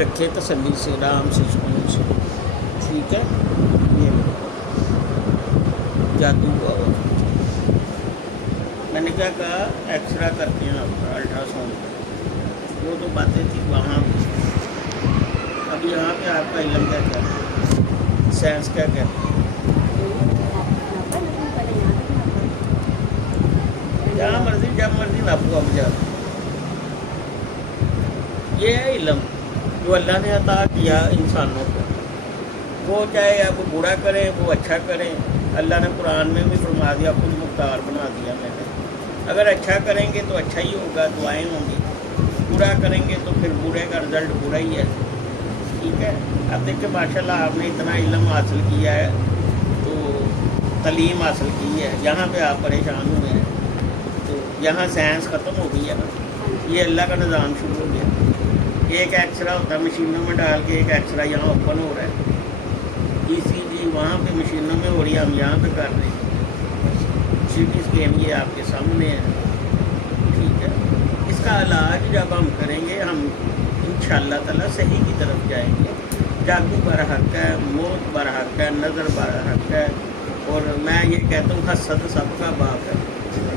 رکھے تسلی سے، آرام سے، سکون سے، ٹھیک ہے۔ یہ جادو کا میں نے کیا کہا، ایکسرا کرتے ہیں آپ کا، الٹرا ساؤنڈ، وہ تو باتیں تھی وہاں۔ اب یہاں پہ آپ کا علم کیا کہتا ہے، سائنس کیا کہتا ہے، جہاں مرضی جب مرضی ناپو اب جاتا۔ یہ ہے علم جو اللہ نے عطا کیا انسانوں کو، وہ چاہے آپ برا کریں وہ اچھا کریں، اللہ نے قرآن میں بھی فرما دیا، خود مختار بنا دیا میں نے۔ اگر اچھا کریں گے تو اچھا ہی ہوگا، دعائیں ہوں گی، برا کریں گے تو پھر برے کا رزلٹ برا ہی ہے، ٹھیک ہے۔ اب دیکھیں ماشاء اللہ آپ نے اتنا علم حاصل کیا ہے، تو تعلیم حاصل کی ہے، یہاں پہ آپ پریشان ہوئے ہیں، تو یہاں سائنس ختم ہو گئی ہے نا، یہ اللہ کا نظام شروع ہو گیا۔ ایک ایکسرا ہوتا ہے مشینوں میں ڈال کے، ایک ایکسرا یہاں اوپن ہو رہا ہے، ای سی جی وہاں پہ مشینوں میں ہو رہی ہے، ہم یہاں پہ کر رہے ہیں، سی ٹی اسکین یہ آپ کے سامنے ہے، ٹھیک ہے۔ اس کا علاج جب ہم کریں گے، ہم انشاءاللہ تعالیٰ صحیح کی طرف جائیں گے۔ جادو برحق ہے، موت برحق ہے، نظر برحق ہے، اور میں یہ کہتا ہوں حسد سب کا باپ ہے۔